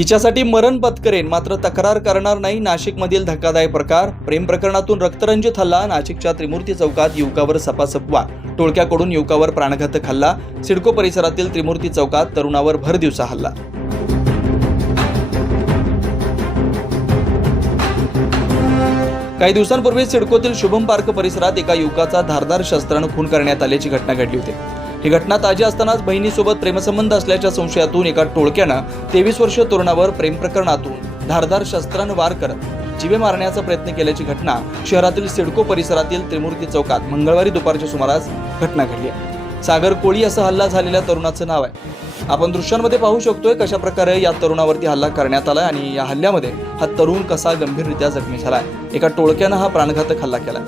तिच्यासाठी मरण पत्करेन. मात्र तक्रार करणार नाही. नाशिकमधील धक्कादायक प्रकार. प्रेम प्रकरणातून रक्तरंजित हल्ला. नाशिकच्या त्रिमूर्ती चौकात युवकावर सपासपवा टोळक्याकडून युवकावर प्राणघातक हल्ला. सिडको परिसरातील त्रिमूर्ती चौकात तरुणावर भर दिवसा हल्ला. काही दिवसांपूर्वी सिडकोतील शुभम पार्क परिसरात एका युवकाचा धारदार शस्त्रानं खून करण्यात आल्याची घटना घडली होती. ही घटना ताजी असतानाच बहिणीसोबत प्रेमसंबंध असल्याच्या संशयातून एका टोळक्यानं तेवीस वर्षीय तरुणावर प्रेम प्रकरणातून धारदार शस्त्रानं वार करत जीवे मारण्याचा प्रयत्न केल्याची घटना शहरातील सिडको परिसरातील त्रिमूर्ती चौकात मंगळवारी दुपारच्या सुमारास घटना घडली आहे. सागर कोळी असा हल्ला झालेल्या तरुणाचं नाव आहे. आपण दृश्यांमध्ये पाहू शकतोय कशा प्रकारे या तरुणावरती हल्ला करण्यात आला आणि या हल्ल्यामध्ये हा तरुण कसा गंभीररित्या जखमी झालाय. एका टोळक्यानं हा प्राणघातक हल्ला केला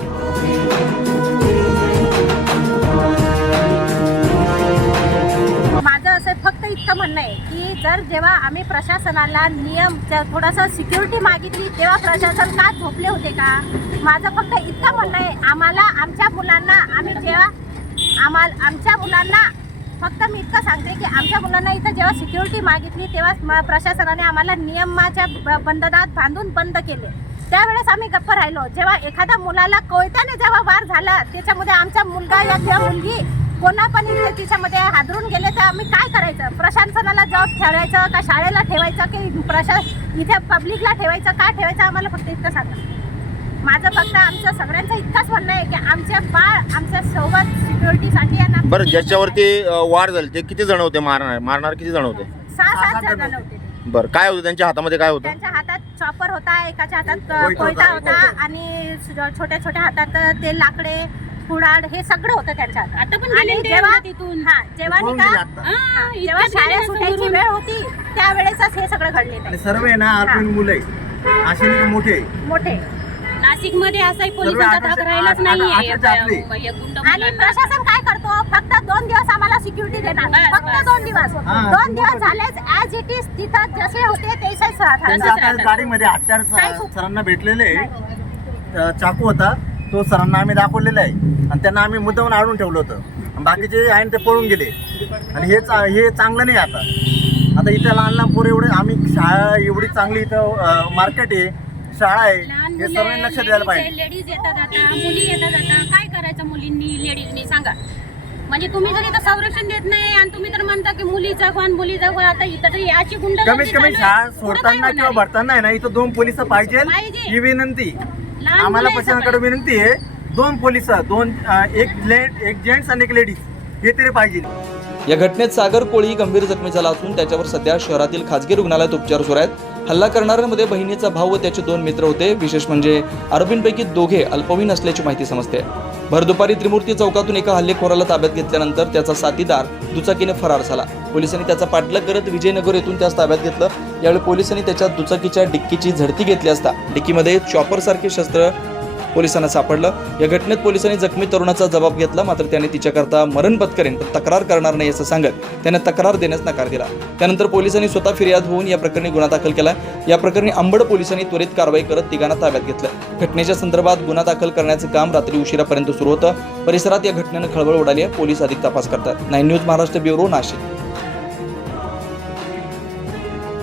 जर जेव्हा आम्ही प्रशासनाला नियम ज- थोडंसं सिक्युरिटी मागितली तेव्हा प्रशासन का झोपले होते का? माझं फक्त इतकं म्हणणं आहे आम्हाला आमच्या मुलांना आम्ही जेव्हा आम्हाला आमच्या मुलांना फक्त मी इतकं सांगते की आमच्या मुलांना इथं जेव्हा सिक्युरिटी मागितली तेव्हा म- प्रशासनाने आम्हाला नियमाच्या ब- बंधनात बांधून बंद केले. त्यावेळेस आम्ही गप्प राहिलो. जेव्हा एखाद्या मुलाला कोयत्याने जेव्हा वार झाला त्याच्यामध्ये आमचा मुलगा या किंवा मुलगी कोणा पण इथे तिच्यामध्ये हादरून गेले तर आम्ही काय करायचं? प्रशासनाला जॉब ठेवायचं का शाळेला ठेवायचं की प्रशा इथे पब्लिकला ठेवायचं? का ठेवायचं? आम्हाला फक्त इतकं सांगा. माझं फक्त आमचं सगळ्यांचं इतकंच म्हणणं आहे की आमच्या बाळ आमच्यासोबत सिक्युरिटीसाठी यांना बरं ज्याच्यावरती वार झाले ते किती जण होते मारणार मारणार किती जण होते? सहा सात जण होते. बरं काय होतं? त्यांच्या हातामध्ये काय होतं? त्यांच्या हातात चॉपर होता एकाच्या हातात कोयता होता आणि छोट्या छोट्या हातात ते लाकडे कुडाड हे सगळं होतं त्यांच्या हातात आता पण आणि जेव्हा तिथून. हा जेव्हा नाही का हा, जेव्हा इतक्यात शाळा सुटायची समोरून. वेळ होती त्यावेळेसच हे सगळं घडलेलं आणि आहे सर्व आहे ना अर्जुन मुलं. आहे असे नाही का मोठे? आहे. मोठे. नाशिकमध्ये असाही पोलिसांचा धाक राहिलाच नाहीये आपले. या गुंड आणि मुलांना. प्रशासन काय करतो? फक्त दोन दिवस आम्हाला सिक्युरिटी देणार. बस, फक्त बस. दोन दिवस. हा, दोन दिवस झालेच ऍज इट इज तिथं जसे होते तसेच राहतात. त्यांचं तसंच आता राहतात. गाडीमध्ये हत्यार काय सरांना भेटलेले. अं, चाकू होता. तो सरांना आम्ही दाखवलेला आहे. आणि त्यांना आम्ही मुद्दामून आणून ठेवलं होतं. बाकीचे आहे ते पळून गेले. आणि हे चा- हे चांगलं नाही आता. आता इथं लहान लहान पोरं एवढे आम्ही शाळा एवढी चांगली इथं मार्केट आहे शाळा आहे. हे मुलं सर्वांनी लक्षात द्यायला पाहिजे. लेडीज येतात आता मुली येतात आता. काय करायचं मुलींनी लेडीजनी? सांगा. म्हणजे तुम्ही जर इथं संरक्षण देत नाही आणि तुम्ही तर म्हणता की मुलीचा कोण मुलीचा कोण आता इथं तर याची गुंड कमीत कमी शाळा सोडताना किंवा भरताना आहे ना इथं दोन पोलीस पाहिजे. ही विनंती. आम्हाला प्रशासनाकडे विनंती आहे दोन पोलीस दोन एक लेड एक जेंट्स आणि एक लेडीज हे तरी पाहिजे. या घटनेत सागर कोळी गंभीर जखमी झाला असून त्याच्यावर सध्या शहरातील खासगी रुग्णालयात उपचार सुरू आहेत. हल्ला करणाऱ्यांमध्ये बहिणीचा भाऊ व त्याचे दोन मित्र होते. विशेष म्हणजे आरोपींपैकी दोघे अल्पवयीन असल्याची माहिती समजते. भर दुपारी त्रिमूर्ती चौकातून एका हल्लेखोराला ताब्यात घेतल्यानंतर त्याचा साथीदार दुचाकीने फरार झाला. पोलिसांनी त्याचा पाठलाग करत विजयनगर येथून त्यास ताब्यात घेतलं. यावेळी पोलिसांनी त्याच्या दुचाकीच्या डिक्कीची झडती घेतली असता. डिक्कीमध्ये चॉपरसारखे शस्त्र पोलिसांना सापडलं. या घटनेत पोलिसांनी जखमी तरुणाचा जबाब घेतला मात्र त्याने तिच्याकरता मरण पत्करेन तक्रार करणार नाही असं सांगत त्याने तक्रार देण्यास नकार दिला. त्यानंतर पोलिसांनी स्वतः फिर्याद होऊन या प्रकरणी गुन्हा दाखल केला. या प्रकरणी आंबड पोलिसांनी त्वरित कारवाई करत तिघांना ताब्यात घेतलं. घटनेच्या संदर्भात गुन्हा दाखल करण्याचं काम रात्री उशिरापर्यंत सुरू होतं. परिसरात या घटनेनं खळबळ उडाली आहे. पोलीस अधिक तपास करतात. Nine news Maharashtra bureau Nashik.